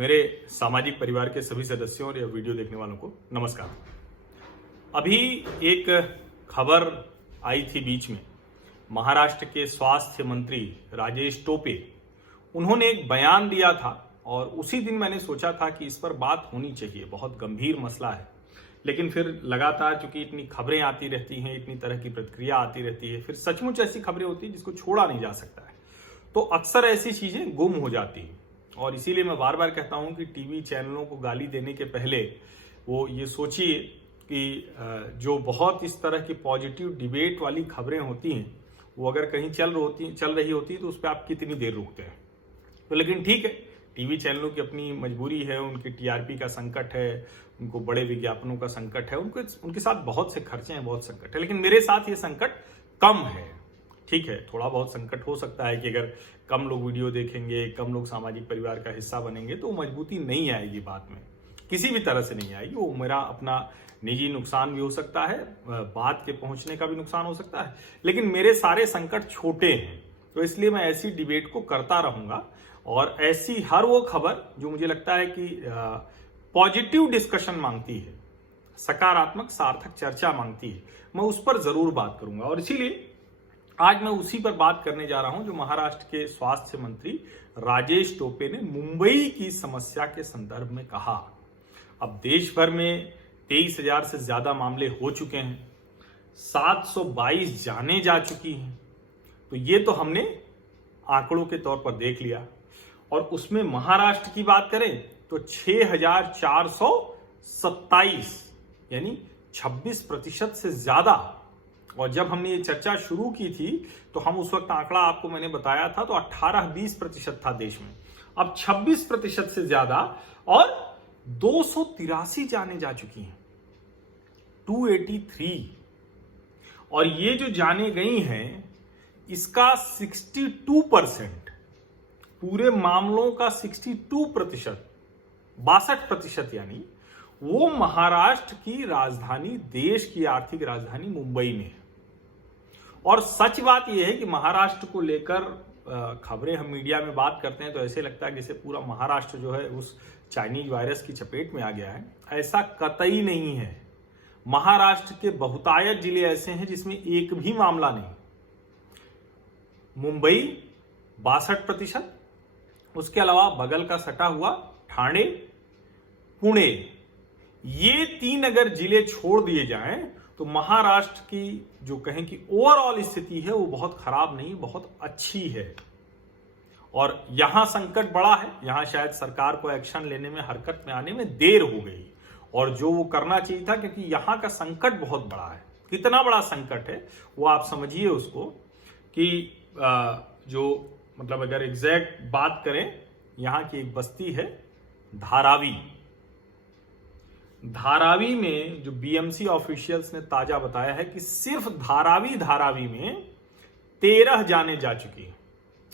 मेरे सामाजिक परिवार के सभी सदस्यों और यह वीडियो देखने वालों को नमस्कार। अभी एक खबर आई थी बीच में, महाराष्ट्र के स्वास्थ्य मंत्री राजेश टोपे, उन्होंने एक बयान दिया था और उसी दिन मैंने सोचा था कि इस पर बात होनी चाहिए, बहुत गंभीर मसला है। लेकिन फिर लगातार चूंकि इतनी खबरें आती रहती हैं, इतनी तरह की प्रतिक्रिया आती रहती है, फिर सचमुच ऐसी खबरें होती हैं जिसको छोड़ा नहीं जा सकता है, तो अक्सर ऐसी चीजें गुम हो जाती हैं। और इसीलिए मैं बार बार कहता हूं कि टीवी चैनलों को गाली देने के पहले वो ये सोचिए कि जो बहुत इस तरह की पॉजिटिव डिबेट वाली खबरें होती हैं, वो अगर कहीं चल रही होती तो उस पर आप कितनी देर रुकते हैं। तो लेकिन ठीक है, टीवी चैनलों की अपनी मजबूरी है, उनकी टीआरपी का संकट है, उनको बड़े विज्ञापनों का संकट है, उनके साथ बहुत से खर्चे हैं, बहुत संकट है। लेकिन मेरे साथ ये संकट कम है। ठीक है, थोड़ा बहुत संकट हो सकता है कि अगर कम लोग वीडियो देखेंगे, कम लोग सामाजिक परिवार का हिस्सा बनेंगे तो मजबूती नहीं आएगी, बात में किसी भी तरह से नहीं आएगी। वो मेरा अपना निजी नुकसान भी हो सकता है, बात के पहुंचने का भी नुकसान हो सकता है, लेकिन मेरे सारे संकट छोटे हैं। तो इसलिए मैं ऐसी डिबेट को करता रहूंगा और ऐसी हर वो खबर जो मुझे लगता है कि पॉजिटिव डिस्कशन मांगती है, सकारात्मक सार्थक चर्चा मांगती है, मैं उस पर जरूर बात करूंगा। और इसीलिए आज मैं उसी पर बात करने जा रहा हूं जो महाराष्ट्र के स्वास्थ्य मंत्री राजेश टोपे ने मुंबई की समस्या के संदर्भ में कहा। अब देश भर में 23,000 से ज्यादा मामले हो चुके हैं, 722 जाने जा चुकी हैं, तो ये तो हमने आंकड़ों के तौर पर देख लिया। और उसमें महाराष्ट्र की बात करें तो 6,427 यानी 26% से ज्यादा। और जब हमने ये चर्चा शुरू की थी तो हम उस वक्त आंकड़ा आपको मैंने बताया था तो 18-20% था देश में, अब 26% से ज्यादा और 283 जाने जा चुकी हैं, 283। और ये जो जाने गई हैं इसका 62%, पूरे मामलों का 62%, 62% यानी वो महाराष्ट्र की राजधानी, देश की आर्थिक राजधानी मुंबई में है। और सच बात यह है कि महाराष्ट्र को लेकर खबरें हम मीडिया में बात करते हैं तो ऐसे लगता है जैसे पूरा महाराष्ट्र जो है उस चाइनीज वायरस की चपेट में आ गया है। ऐसा कतई नहीं है। महाराष्ट्र के बहुतायत जिले ऐसे हैं जिसमें एक भी मामला नहीं। मुंबई 62%, उसके अलावा बगल का सटा हुआ ठाणे, पुणे, ये 3 अगर जिले छोड़ दिए जाएं तो महाराष्ट्र की जो कहें कि ओवरऑल स्थिति है वो बहुत खराब नहीं, बहुत अच्छी है। और यहां संकट बड़ा है, यहां शायद सरकार को एक्शन लेने में, हरकत में आने में देर हो गई, और जो वो करना चाहिए था, क्योंकि यहां का संकट बहुत बड़ा है। कितना बड़ा संकट है वो आप समझिए उसको कि जो मतलब अगर एग्जैक्ट बात करें, यहां की एक बस्ती है धारावी। धारावी में जो बीएमसी ऑफिशियल्स ने ताजा बताया है कि सिर्फ धारावी में 13 जाने जा चुकी हैं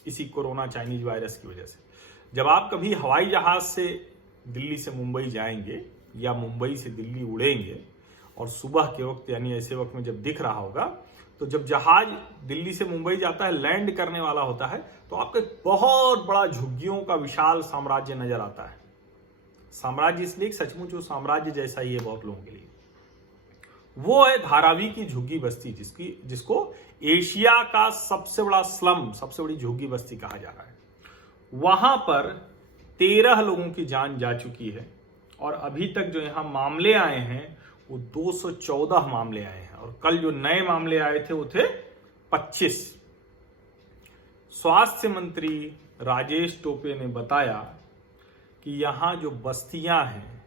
इसी कोरोना चाइनीज वायरस की वजह से। जब आप कभी हवाई जहाज से दिल्ली से मुंबई जाएंगे या मुंबई से दिल्ली उड़ेंगे और सुबह के वक्त यानी ऐसे वक्त में जब दिख रहा होगा, तो जब जहाज दिल्ली से मुंबई जाता है, लैंड करने वाला होता है, तो आपको एक बहुत बड़ा झुग्गियों का विशाल साम्राज्य नजर आता है। साम्राज्य इसलिए सचमुच वो साम्राज्य जैसा ही है बहुत लोगों के लिए। वो है धारावी की झुग्गी बस्ती, जिसको एशिया का सबसे बड़ा स्लम, सबसे बड़ी झुग्गी बस्ती कहा जा रहा है। वहां पर 13 लोगों की जान जा चुकी है और अभी तक जो यहां मामले आए हैं वो 214 मामले आए हैं, और कल जो नए मामले आए थे वो थे 25। स्वास्थ्य मंत्री राजेश टोपे ने बताया कि यहाँ जो बस्तियां हैं,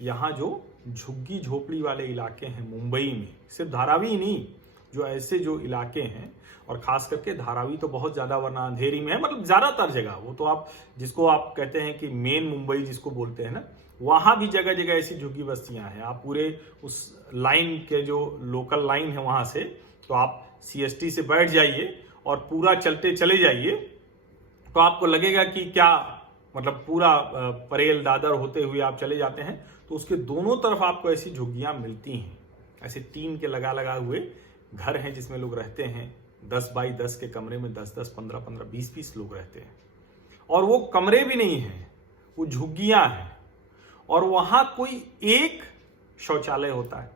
यहाँ जो झुग्गी झोपड़ी वाले इलाके हैं मुंबई में, सिर्फ धारावी ही नहीं, जो ऐसे जो इलाके हैं, और खास करके धारावी तो बहुत ज्यादा, वरना अंधेरी में है, मतलब ज्यादातर जगह वो तो आप जिसको आप कहते हैं कि मेन मुंबई जिसको बोलते हैं ना, वहां भी जगह जगह ऐसी झुग्गी बस्तियां हैं। आप पूरे उस लाइन के जो लोकल लाइन है वहां से, तो आप सीएसटी से बैठ जाइए और पूरा चलते चले जाइए तो आपको लगेगा कि क्या मतलब पूरा परेल दादर होते हुए आप चले जाते हैं तो उसके दोनों तरफ आपको ऐसी झुग्गियां मिलती हैं। ऐसे टीन के लगा हुए घर हैं जिसमें लोग रहते हैं, 10 बाई 10 के कमरे में 10-10, 15-15, 20-20 लोग रहते हैं। और वो कमरे भी नहीं हैं, वो झुग्गियां हैं और वहां कोई एक शौचालय होता है।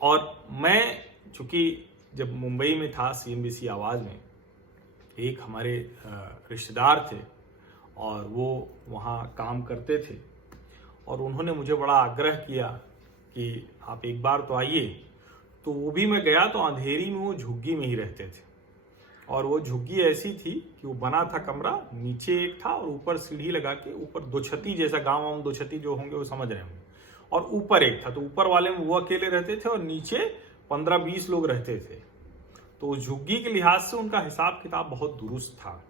और मैं चूंकि जब मुंबई में था CNBC आवाज में, एक हमारे रिश्तेदार थे और वो वहाँ काम करते थे और उन्होंने मुझे बड़ा आग्रह किया कि आप एक बार तो आइए। तो वो भी मैं गया तो अंधेरी में वो झुग्गी में ही रहते थे और वो झुग्गी ऐसी थी कि वो बना था कमरा, नीचे एक था और ऊपर सीढ़ी लगा के ऊपर दो छती, जैसा गाँव में दो छती जो होंगे वो समझ रहे होंगे, और ऊपर एक था। तो ऊपर वाले में वो अकेले रहते थे और नीचे 15-20 लोग रहते थे। तो उस झुग्गी के लिहाज से उनका हिसाब किताब बहुत दुरुस्त था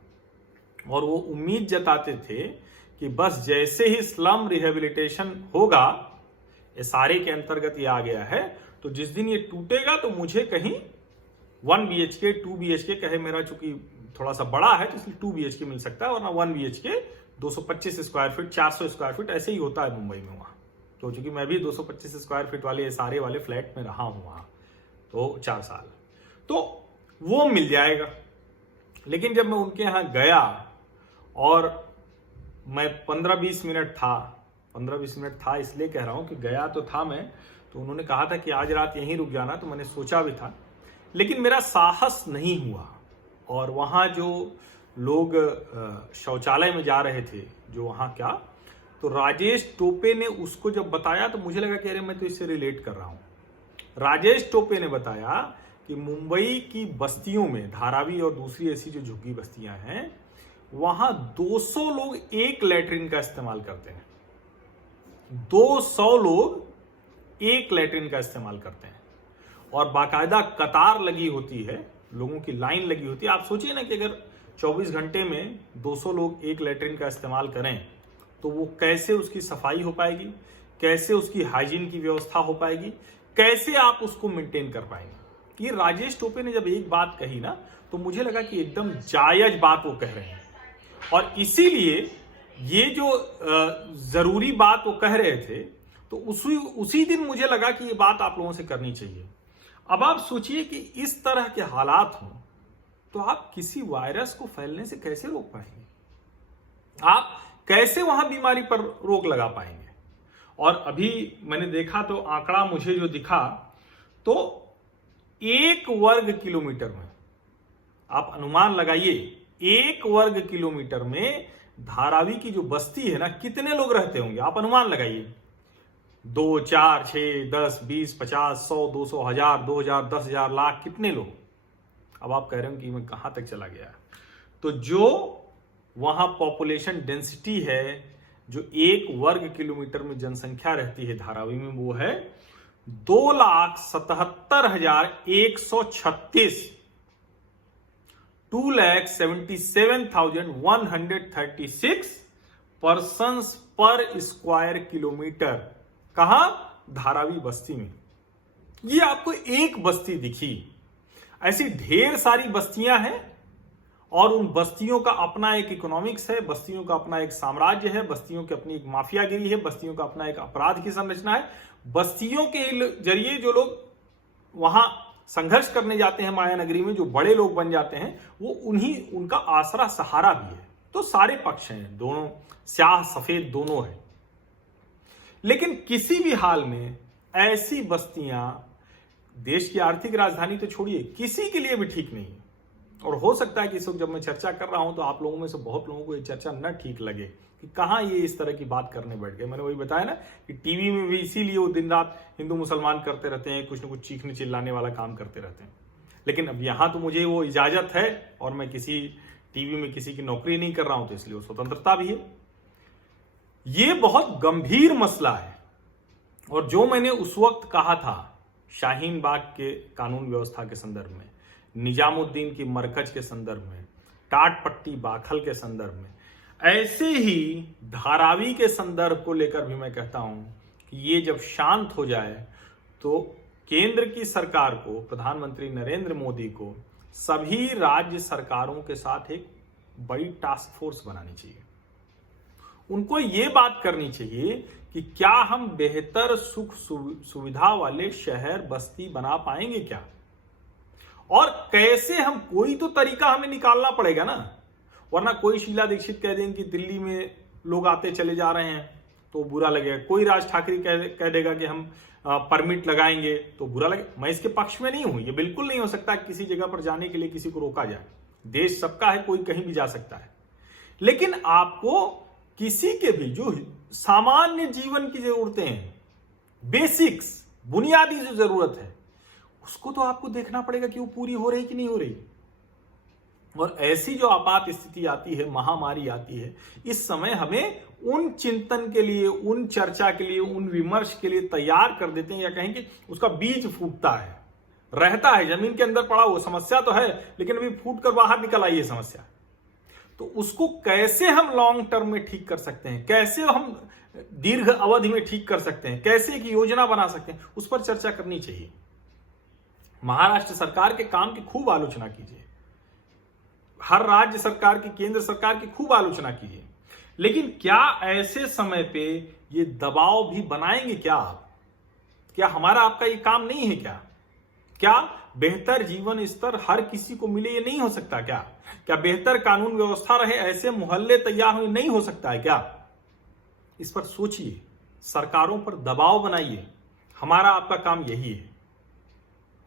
और वो उम्मीद जताते थे कि बस जैसे ही स्लम रिहेबिलिटेशन होगा, SRA के अंतर्गत ये आ गया है, तो जिस दिन ये टूटेगा तो मुझे कहीं 1 BHK 2 BHK कहे, मेरा चूंकि थोड़ा सा बड़ा है तो इसलिए 2 BHK मिल सकता है, वरना 1 BHK 225 square feet 400 square feet ऐसे ही होता है मुंबई में वहां। तो चूंकि मैं भी 225 स्क्वायर फीट वाले SRA वाले फ्लैट में रहा हूं वहां तो 4 साल, तो वो मिल जाएगा। लेकिन जब मैं उनके यहां गया और मैं 15-20 मिनट था, इसलिए कह रहा हूं कि गया तो था मैं, तो उन्होंने कहा था कि आज रात यहीं रुक जाना, तो मैंने सोचा भी था, लेकिन मेरा साहस नहीं हुआ। और वहां जो लोग शौचालय में जा रहे थे, जो वहां क्या, तो राजेश टोपे ने उसको जब बताया तो मुझे लगा कि अरे मैं तो इससे रिलेट कर रहा हूं। राजेश टोपे ने बताया कि मुंबई की बस्तियों में, धारावी और दूसरी ऐसी जो झुग्गी बस्तियां हैं, वहां 200 लोग एक लैट्रिन का इस्तेमाल करते हैं। 200 लोग एक लैट्रिन का इस्तेमाल करते हैं और बाकायदा कतार लगी होती है, लोगों की लाइन लगी होती है। आप सोचिए ना कि अगर 24 घंटे में 200 लोग एक लैट्रिन का इस्तेमाल करें तो वो कैसे उसकी सफाई हो पाएगी, कैसे उसकी हाइजीन की व्यवस्था हो पाएगी, कैसे आप उसको मेंटेन कर पाएंगे। ये राजेश टोपे ने जब एक बात कही ना, तो मुझे लगा कि एकदम जायज बात वो कह रहे हैं और इसीलिए ये जो जरूरी बात वो कह रहे थे, तो उसी दिन मुझे लगा कि ये बात आप लोगों से करनी चाहिए। अब आप सोचिए कि इस तरह के हालात हों तो आप किसी वायरस को फैलने से कैसे रोक पाएंगे, आप कैसे वहां बीमारी पर रोक लगा पाएंगे। और अभी मैंने देखा तो आंकड़ा मुझे जो दिखा, तो 1 वर्ग किलोमीटर में, आप अनुमान लगाइए, 1 वर्ग किलोमीटर में धारावी की जो बस्ती है ना, कितने लोग रहते होंगे, आप अनुमान लगाइए। 2, 4, 6, 10, 20, 50, 100, 200, 1000, 2000, 10,000, लाख, कितने लोग। अब आप कह रहे हो कि मैं कहां तक चला गया। तो जो वहां पॉपुलेशन डेंसिटी है, जो 1 वर्ग किलोमीटर में जनसंख्या रहती है धारावी में, वो है 2,77,136, 2,77,136 पर्सन्स पर स्क्वायर किलोमीटर। कहां? धारावी बस्ती में। ये आपको एक बस्ती दिखी, ऐसी ढेर सारी बस्तियां हैं और उन बस्तियों का अपना एक इकोनॉमिक्स है, बस्तियों का अपना एक साम्राज्य है, बस्तियों की अपनी एक माफियागिरी है, बस्तियों का अपना एक अपराध की संरचना है। बस्तियों के जरिए जो लोग वहां संघर्ष करने जाते हैं माया नगरी में, जो बड़े लोग बन जाते हैं, वो उनका आसरा सहारा भी है। तो सारे पक्ष हैं, दोनों स्याह सफेद दोनों है। लेकिन किसी भी हाल में ऐसी बस्तियां देश की आर्थिक राजधानी तो छोड़िए, किसी के लिए भी ठीक नहीं है। और हो सकता है कि इस वक्त जब मैं चर्चा कर रहा हूं तो आप लोगों में से बहुत लोगों को ये चर्चा न ठीक लगे कि कहां ये इस तरह की बात करने बैठ गए। मैंने वही बताया ना कि टीवी में भी इसीलिए वो दिन रात हिंदू मुसलमान करते रहते हैं, कुछ न कुछ चीखने चिल्लाने वाला काम करते रहते हैं। लेकिन अब यहां तो मुझे वो इजाजत है और मैं किसी टीवी में किसी की नौकरी नहीं कर रहा हूं, तो इसलिए वो स्वतंत्रता भी है। ये बहुत गंभीर मसला है और जो मैंने उस वक्त कहा था शाहीन बाग के कानून व्यवस्था के संदर्भ में, निजामुद्दीन की मरकज के संदर्भ में, टाट पट्टी बाखल के संदर्भ में, ऐसे ही धारावी के संदर्भ को लेकर भी मैं कहता हूं कि ये जब शांत हो जाए तो केंद्र की सरकार को, प्रधानमंत्री नरेंद्र मोदी को, सभी राज्य सरकारों के साथ एक बड़ी टास्क फोर्स बनानी चाहिए। उनको ये बात करनी चाहिए कि क्या हम बेहतर सुख सुविधा वाले शहर बस्ती बना पाएंगे क्या, और कैसे हम, कोई तो तरीका हमें निकालना पड़ेगा ना, वरना कोई शीला दीक्षित कह देंगे कि दिल्ली में लोग आते चले जा रहे हैं तो बुरा लगेगा, कोई राज ठाकरे कह देगा कि हम परमिट लगाएंगे तो बुरा लगेगा। मैं इसके पक्ष में नहीं हूं, ये बिल्कुल नहीं हो सकता किसी जगह पर जाने के लिए किसी को रोका जाए। देश सबका है, कोई कहीं भी जा सकता है, लेकिन आपको किसी के भी जो सामान्य जीवन की जरूरतें हैं, बेसिक्स बुनियादी जो जरूरत है, उसको तो आपको देखना पड़ेगा कि वो पूरी हो रही कि नहीं हो रही। और ऐसी जो आपात स्थिति आती है, महामारी आती है, इस समय हमें उन चिंतन के लिए, उन चर्चा के लिए, उन विमर्श के लिए तैयार कर देते हैं, या कहें कि उसका बीज फूटता है, रहता है जमीन के अंदर पड़ा हुआ, समस्या तो है लेकिन अभी फूट कर बाहर निकल आई है समस्या। तो उसको कैसे हम लॉन्ग टर्म में ठीक कर सकते हैं, कैसे हम दीर्घ अवधि में ठीक कर सकते हैं, कैसे एक योजना बना सकते हैं, उस पर चर्चा करनी चाहिए। महाराष्ट्र सरकार के काम की खूब आलोचना कीजिए, हर राज्य सरकार की, केंद्र सरकार की खूब आलोचना कीजिए, लेकिन क्या ऐसे समय पे ये दबाव भी बनाएंगे क्या आप? क्या हमारा आपका ये काम नहीं है क्या? क्या बेहतर जीवन स्तर हर किसी को मिले ये नहीं हो सकता क्या? क्या बेहतर कानून व्यवस्था रहे, ऐसे मोहल्ले तैयार हुए नहीं हो सकता है क्या? इस पर सोचिए, सरकारों पर दबाव बनाइए, हमारा आपका काम यही है।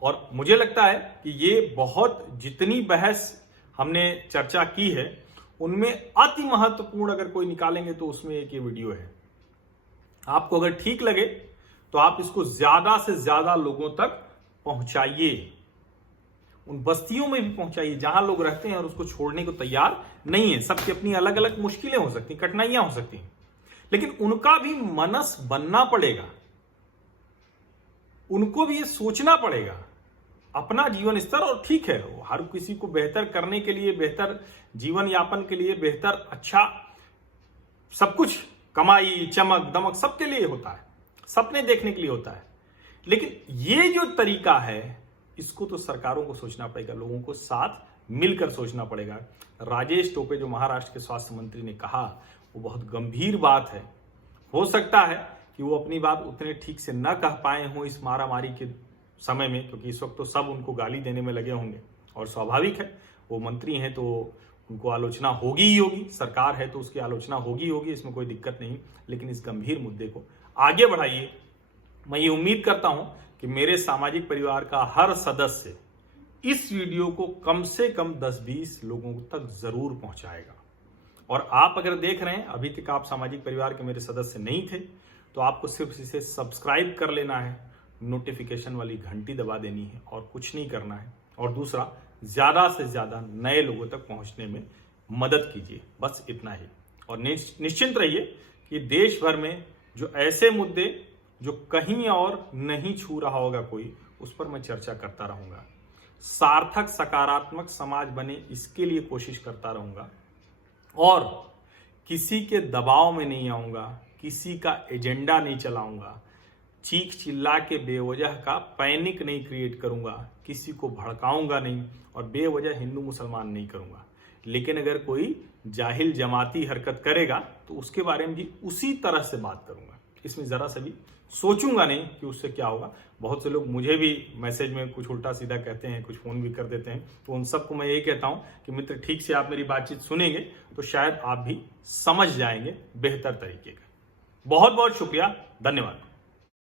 और मुझे लगता है कि ये बहुत, जितनी बहस हमने चर्चा की है उनमें अति महत्वपूर्ण अगर कोई निकालेंगे तो उसमें एक ये वीडियो है। आपको अगर ठीक लगे तो आप इसको ज्यादा से ज्यादा लोगों तक पहुंचाइए, उन बस्तियों में भी पहुंचाइए जहां लोग रहते हैं और उसको छोड़ने को तैयार नहीं है। सबकी अपनी अलग अलग मुश्किलें हो सकती, कठिनाइयां हो सकती हैं, लेकिन उनका भी मनस बनना पड़ेगा, उनको भी ये सोचना पड़ेगा अपना जीवन स्तर। और ठीक है, हर किसी को बेहतर करने के लिए, बेहतर जीवन यापन के लिए, बेहतर अच्छा सब कुछ, कमाई चमक दमक सबके लिए होता है, सपने देखने के लिए होता है, लेकिन ये जो तरीका है इसको तो सरकारों को सोचना पड़ेगा, लोगों को साथ मिलकर सोचना पड़ेगा। राजेश टोपे जो महाराष्ट्र के स्वास्थ्य मंत्री ने कहा वो बहुत गंभीर बात है। हो सकता है कि वो अपनी बात उतने ठीक से न कह पाए हों इस मारामारी के समय में, क्योंकि इस वक्त तो सब उनको गाली देने में लगे होंगे और स्वाभाविक है, वो मंत्री हैं तो उनको आलोचना होगी ही होगी, सरकार है तो उसकी आलोचना होगी ही होगी, इसमें कोई दिक्कत नहीं। लेकिन इस गंभीर मुद्दे को आगे बढ़ाइए। मैं ये उम्मीद करता हूं कि मेरे सामाजिक परिवार का हर सदस्य इस वीडियो को कम से कम 10-20 लोगों तक जरूर पहुंचाएगा। और आप अगर देख रहे हैं, अभी तक आप सामाजिक परिवार के मेरे सदस्य नहीं थे, तो आपको सिर्फ इसे सब्सक्राइब कर लेना है, नोटिफिकेशन वाली घंटी दबा देनी है और कुछ नहीं करना है। और दूसरा, ज्यादा से ज्यादा नए लोगों तक पहुंचने में मदद कीजिए, बस इतना ही। और निश्चिंत रहिए कि देश भर में जो ऐसे मुद्दे जो कहीं और नहीं छू रहा होगा कोई, उस पर मैं चर्चा करता रहूंगा। सार्थक सकारात्मक समाज बने इसके लिए कोशिश करता रहूंगा और किसी के दबाव में नहीं आऊंगा, किसी का एजेंडा नहीं चलाऊंगा, चीख चिल्ला के बेवजह का पैनिक नहीं क्रिएट करूंगा, किसी को भड़काऊंगा नहीं और बेवजह हिंदू मुसलमान नहीं करूंगा। लेकिन अगर कोई जाहिल जमाती हरकत करेगा तो उसके बारे में भी उसी तरह से बात करूंगा, इसमें जरा सा भी सोचूंगा नहीं कि उससे क्या होगा। बहुत से लोग मुझे भी मैसेज में कुछ उल्टा सीधा कहते हैं, कुछ फोन भी कर देते हैं, तो उन सबको मैं ये कहता हूं कि मित्र, ठीक से आप मेरी बातचीत सुनेंगे तो शायद आप भी समझ जाएंगे बेहतर तरीके का। बहुत बहुत शुक्रिया, धन्यवाद।